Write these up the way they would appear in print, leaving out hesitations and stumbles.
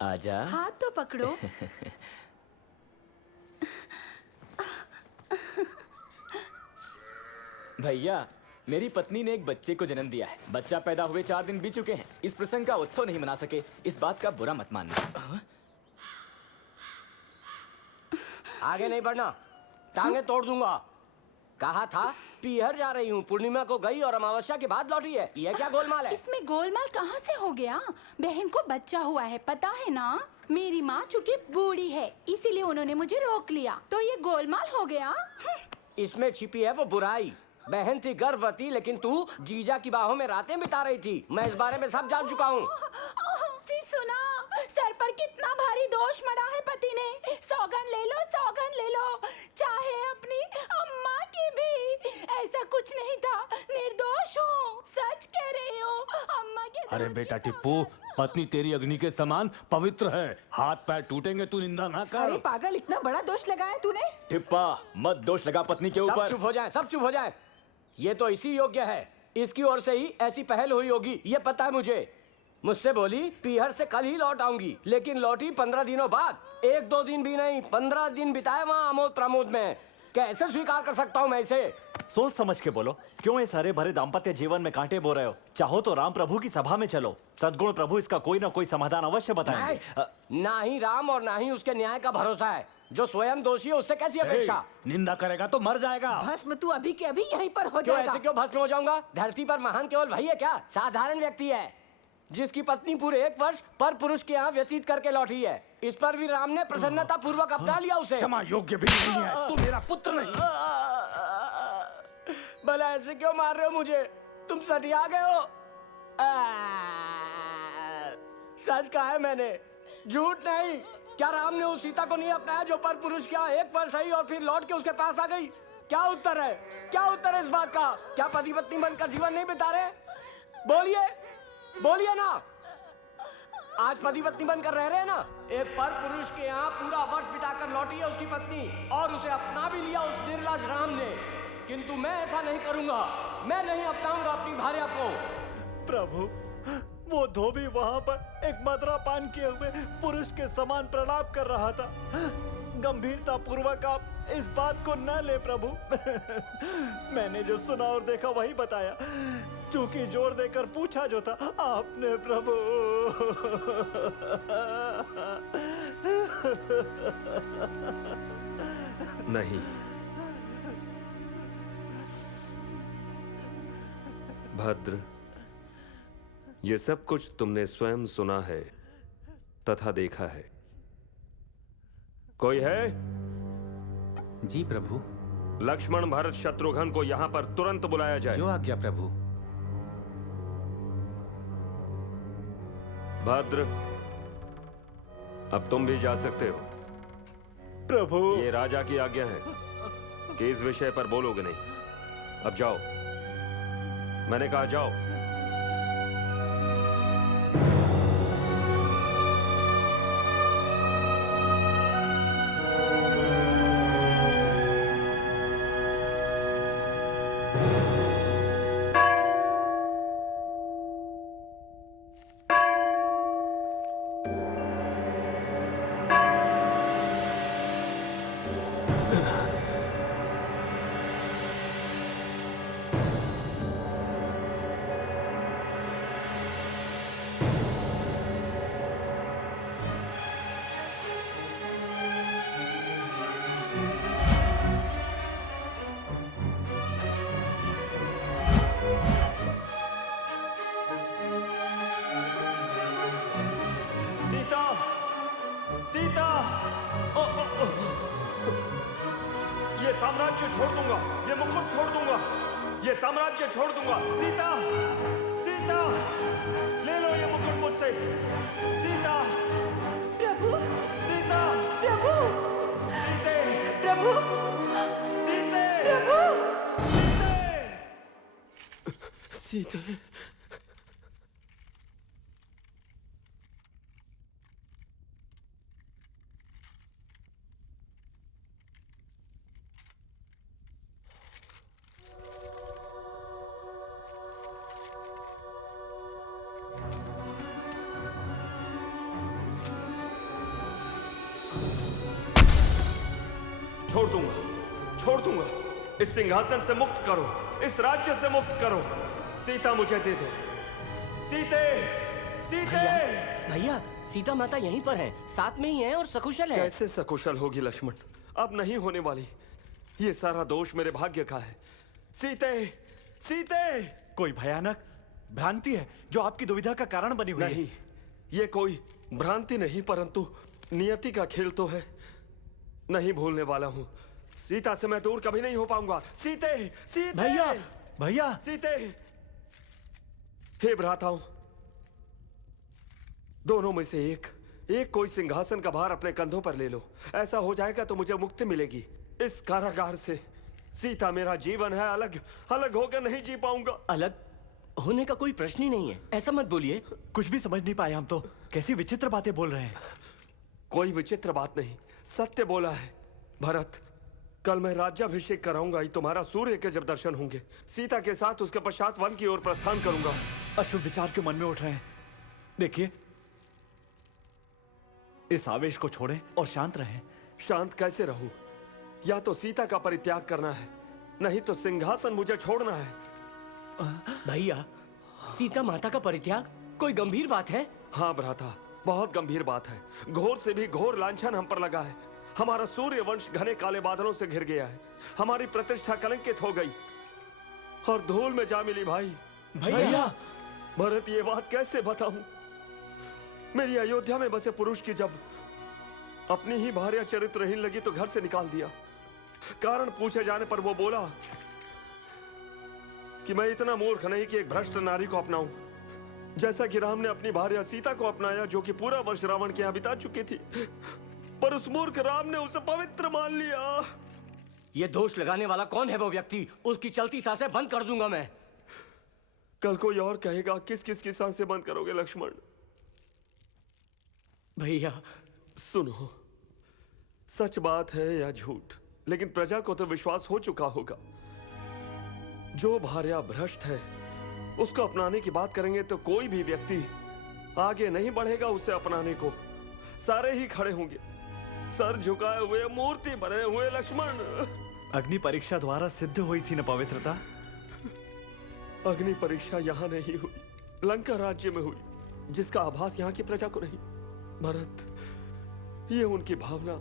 आजा। हाथ तो पकड़ो। भैया, मेरी पत्नी ने एक बच्चे को जन्म दिया है। बच्चा पैदा हुए 4 दिन बीत चुके हैं। इस प्रसंग का उत्सव नहीं मना सके। इस बात का बुरा मत मानना। आगे नहीं बढ़ना, टांगे तोड़ दूंगा। कहा था पीहर जा रही हूँ, पूर्णिमा को गई और अमावस्या के बाद लौटी है। ये क्या गोलमाल है? इसमें गोलमाल कहाँ से हो गया? बहन को बच्चा हुआ है, पता है ना? मेरी माँ चूंकि बूढ़ी है, इसीलिए उन्होंने मुझे रोक लिया। तो ये गोलमाल हो गया। इसमें छिपी है वो बुराई। बहन थी गर्भवती, लेकिन तू जीजा की बाहों में रातें बिता रही थी। मैं इस बारे में सब जान चुका हूँ। सुना, सर पर कितना भारी दोष मढ़ा है पति ने। सौगंध ले लो, सौगंध ले लो, चाहे अपनी अम्मा की भी। ऐसा कुछ नहीं था, निर्दोष हूँ, सच कह रही हूँ। अम्मा के अरे बेटा टिप्पू, पत्नी तेरी अग्नि के समान पवित्र है। हाथ पैर टूटेंगे, तू निंदा ना कर। अरे पागल, इतना बड़ा दोष लगाया तूने। टिप्पा, मत दोष लगा पत्नी के सब ऊपर। चुप हो जाए, सब चुप हो जाए। ये तो इसी योग्य है। इसकी ओर से ही ऐसी पहल हुई होगी, ये पता है मुझे। मुझसे बोली पीहर से कल ही लौट आऊंगी, लेकिन लौटी 15 दिनों बाद। 1-2 दिन भी नहीं, 15 दिन बिताए वहाँ आमोद प्रमोद में। कैसे स्वीकार कर सकता हूँ मैं इसे? सोच समझ के बोलो। क्यों इस हरे भरे दाम्पत्य जीवन में कांटे बो रहे हो? चाहो तो राम प्रभु की सभा में चलो। सद्गुण प्रभु इसका कोई ना कोई समाधान अवश्य बताएंगे। ना ही राम और ना ही उसके न्याय का भरोसा है। जो स्वयं दोषी है उससे कैसी अपेक्षा? निंदा करेगा तो मर जाएगा। भस्म तू अभी के अभी यहीं पर हो क्यों जाएगा। ऐसे क्यों भस्म हो जाऊंगा? धरती पर महान केवल वही है क्या? साधारण व्यक्ति है जिसकी पत्नी पूरे 1 वर्ष पर पुरुष के यहाँ व्यतीत करके लौटी है। इस पर भी राम ने प्रसन्नता पूर्वक अपना लिया उसे। क्षमा योग्य भी नहीं है, तू मेरा पुत्र नहीं। भला ऐसे क्यों मार रहे हो मुझे? तुम सटिया गए हो। सच कहा है मैंने, झूठ नहीं। क्या राम ने उस सीता को नहीं अपनाया जो पर पुरुष क्या 1 वर्ष सही और फिर लौट के उसके पास आ गई? क्या उत्तर है? क्या उत्तर है इस बात का? क्या पति पत्नी बनकर जीवन नहीं बिता रहे? बोलिए, बोलिए ना। आज पति पत्नी बनकर रह रहे हैं ना। एक पर पुरुष के यहाँ पूरा वर्ष बिताकर लौटी है उसकी पत्नी, और उसे अपना भी लिया उस निर्लज राम ने। किंतु मैं ऐसा नहीं करूंगा। मैं नहीं अपनाऊंगा अपनी भार्या को। प्रभु, वो धोबी वहां पर एक मदरा पान किए हुए पुरुष के समान प्रलाप कर रहा था। गंभीरता पूर्वक आप इस बात को न ले प्रभु। मैंने जो सुना और देखा वही बताया। चूंकि जोर देकर पूछा जो था आपने प्रभु। नहीं, भद्र, ये सब कुछ तुमने स्वयं सुना है तथा देखा है। कोई है? जी प्रभु। लक्ष्मण, भरत, शत्रुघ्न को यहां पर तुरंत बुलाया जाए। जो आज्ञा प्रभु। भद्र, अब तुम भी जा सकते हो। प्रभु, ये राजा की आज्ञा है कि इस विषय पर बोलोगे नहीं। अब जाओ, मैंने कहा जाओ। सीता, सीता, ये साम्राज्य छोड़ दूंगा, ये मुकुट छोड़ दूंगा, ये साम्राज्य छोड़ दूंगा। सीता, सीता, ले लो ये मुकुट मुझसे। सीता, प्रभु, सीता, प्रभु, सीते, प्रभु, सीते, प्रभु, सीते, सीते। छोड़ दूंगा। इस सिंहासन से मुक्त करो, इस राज्य से मुक्त करो। सीता मुझे दे दो। सीते, सीते। भैया सीता माता यहीं पर है, साथ में ही है और सकुशल है। कैसे सकुशल होगी लक्ष्मण? अब नहीं होने वाली। ये सारा दोष मेरे भाग्य का है। सीते, सीते। कोई भयानक भ्रांति है जो आपकी दुविधा का कारण बनी हुई है। नहीं, ये कोई भ्रांति नहीं, परंतु नियति का खेल तो है। नहीं भूलने वाला हूं। सीता से मैं दूर कभी नहीं हो पाऊंगा। सीते, सीते। भैया, भैया। सीते। हे भ्राताओं, दोनों में से एक कोई सिंहासन का भार अपने कंधों पर ले लो। ऐसा हो जाएगा तो मुझे मुक्ति मिलेगी इस कारागार से। सीता मेरा जीवन है, अलग अलग होकर नहीं जी पाऊंगा। अलग होने का कोई प्रश्न ही नहीं है, ऐसा मत बोलिए। कुछ भी समझ नहीं पाए हम तो। कैसी विचित्र बातें बोल रहे हैं। कोई विचित्र बात नहीं, सत्य बोला है। भरत, कल मैं राज्याभिषेक कराऊंगा ही तुम्हारा सूर्य के जब दर्शन होंगे। सीता के साथ उसके पश्चात वन की ओर प्रस्थान करूंगा। अशुभ विचार क्यों मन में उठ रहे हैं? देखिए, इस आवेश को छोड़ें और शांत रहें। शांत कैसे रहूं? या तो सीता का परित्याग करना है, नहीं तो सिंहासन मुझे छोड़ना है। भैया, सीता माता का परित्याग कोई गंभीर बात है? हाँ भ्राता, बहुत गंभीर बात है। घोर से भी घोर लांछन हम पर लगा है। हमारा सूर्य वंश घने काले बादलों से घिर गया है। हमारी प्रतिष्ठा कलंकित हो गई और धूल में जा मिली। भाई, भैया। भरत, ये बात कैसे बताऊं? मेरी अयोध्या में बसे पुरुष की जब अपनी ही भार्या चरित्रहीन लगी तो घर से निकाल दिया। कारण पूछे जाने पर वो बोला कि मैं इतना मूर्ख नहीं कि एक भ्रष्ट नारी को अपनाऊं, जैसा कि राम ने अपनी भार्या सीता को अपनाया, जो कि पूरा वर्ष रावण के यहां बिता चुकी थी। पर उस मूर्ख राम ने उसे पवित्र मान लिया। ये दोष लगाने वाला कौन है वो व्यक्ति? उसकी चलती सांसें बंद कर दूंगा मैं। कल कोई और कहेगा किस किस की सांसें बंद करोगे लक्ष्मण? भैया सुनो, सच बात है या झूठ, लेकिन प्रजा को तो विश्वास हो चुका होगा। जो भार्या भ्रष्ट है उसको अपनाने की बात करेंगे तो कोई भी व्यक्ति आगे नहीं बढ़ेगा उसे अपनाने को। सारे ही खड़े होंगे, सर झुकाए हुए, मूर्ति बने हुए। लक्ष्मण, अग्नि परीक्षा द्वारा सिद्ध हुई थी न पवित्रता? अग्नि परीक्षा यहां नहीं हुई, लंका राज्य में हुई, जिसका आभास यहां की प्रजा को नहीं। भरत, ये उनकी भावना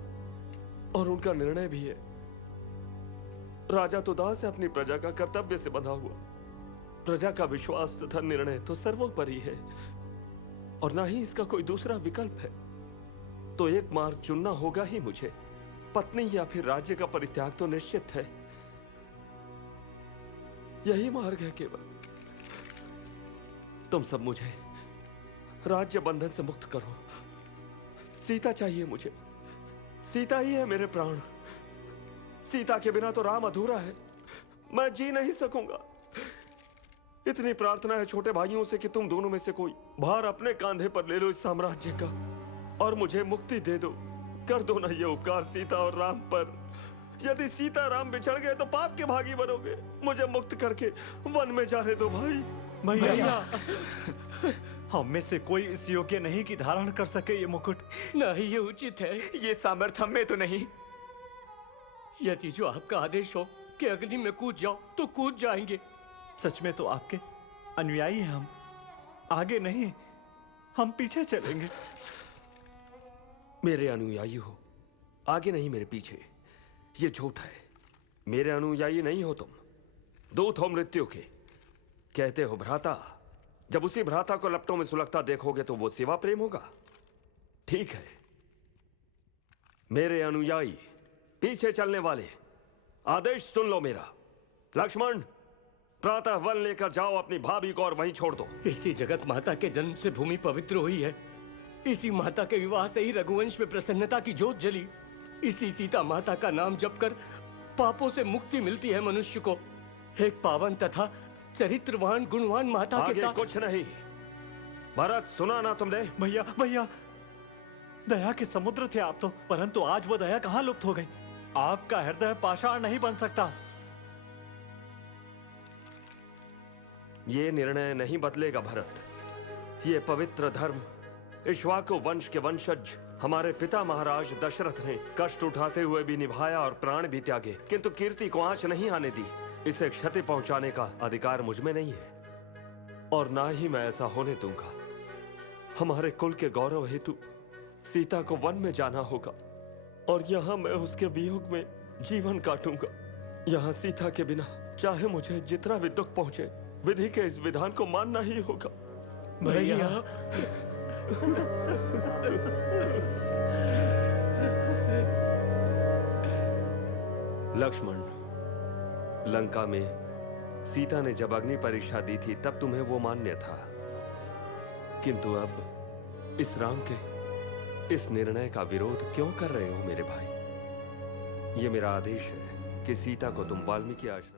और उनका निर्णय भी है। राजा तो दास है, अपनी प्रजा का कर्तव्य से बंधा हुआ। प्रजा का विश्वास तथा निर्णय तो सर्वोपरि है और ना ही इसका कोई दूसरा विकल्प है। तो एक मार्ग चुनना होगा ही मुझे। पत्नी या फिर राज्य का परित्याग तो निश्चित है। यही मार्ग है केवल। तुम सब मुझे राज्य बंधन से मुक्त करो। सीता चाहिए मुझे। सीता ही है मेरे प्राण। सीता के बिना तो राम अधूरा है, मैं जी नहीं सकूंगा। इतनी प्रार्थना है छोटे भाइयों से कि तुम दोनों में से कोई भार अपने कांधे पर ले लो इस साम्राज्य का और मुझे मुक्ति दे दो। कर दो ना ये उपकार सीता और राम पर। यदि सीता राम बिछड़ गए तो पाप के भागी बनोगे। मुझे मुक्त करके वन में जाने दो भाई। भैया, हम में से कोई इस योग्य नहीं कि धारण कर सके ये मुकुट। नहीं, ये उचित है। ये सामर्थ्य हम में तो नहीं। यदि जो आपका आदेश हो कि अग्नि में कूद जाओ तो कूद जाएंगे। सच में तो आपके अनुयायी हैं हम। आगे नहीं, हम पीछे चलेंगे। मेरे अनुयायी हो, आगे नहीं मेरे पीछे, ये झूठ है। मेरे अनुयायी नहीं हो तुम, दूत हो मृत्यु के। कहते हो भ्राता, जब उसी भ्राता को लपटों में सुलगता देखोगे तो वो सेवा प्रेम होगा। ठीक है, मेरे अनुयायी, पीछे चलने वाले, आदेश सुन लो मेरा। लक्ष्मण, प्रातः वन लेकर जाओ अपनी भाभी को और वहीं छोड़ दो। इसी जगत माता के जन्म से भूमि पवित्र हुई है। इसी माता के विवाह से ही रघुवंश में प्रसन्नता की ज्योत जली। इसी सीता माता का नाम जपकर पापों से मुक्ति मिलती है मनुष्य को। एक पावन तथा चरित्रवान गुणवान माता के आगे साथ। कुछ नहीं। भरत, सुना ना तुमने? भैया, भैया, दया के समुद्र थे आप तो, परंतु आज वो दया कहाँ लुप्त हो गई। आपका हृदय पाषाण नहीं बन सकता। ये निर्णय नहीं बदलेगा भरत। ये पवित्र धर्म इक्ष्वाकु वंश के वंशज हमारे पिता महाराज दशरथ ने कष्ट उठाते हुए भी निभाया और प्राण भी त्यागे, किंतु कीर्ति को आंच नहीं आने दी। इसे क्षति पहुंचाने का अधिकार मुझ में नहीं है और ना ही मैं ऐसा होने दूंगा। हमारे कुल के गौरव हेतु सीता को वन में जाना होगा और यहाँ मैं उसके वियोग में जीवन काटूंगा। यहाँ सीता के बिना चाहे मुझे जितना भी दुख पहुंचे, विधि के इस विधान को मानना ही होगा। भैया लक्ष्मण, लंका में सीता ने जब अग्नि परीक्षा दी थी तब तुम्हें वो मान्य था, किंतु अब इस राम के इस निर्णय का विरोध क्यों कर रहे हो मेरे भाई? ये मेरा आदेश है कि सीता को तुम वाल्मीकि आश्रम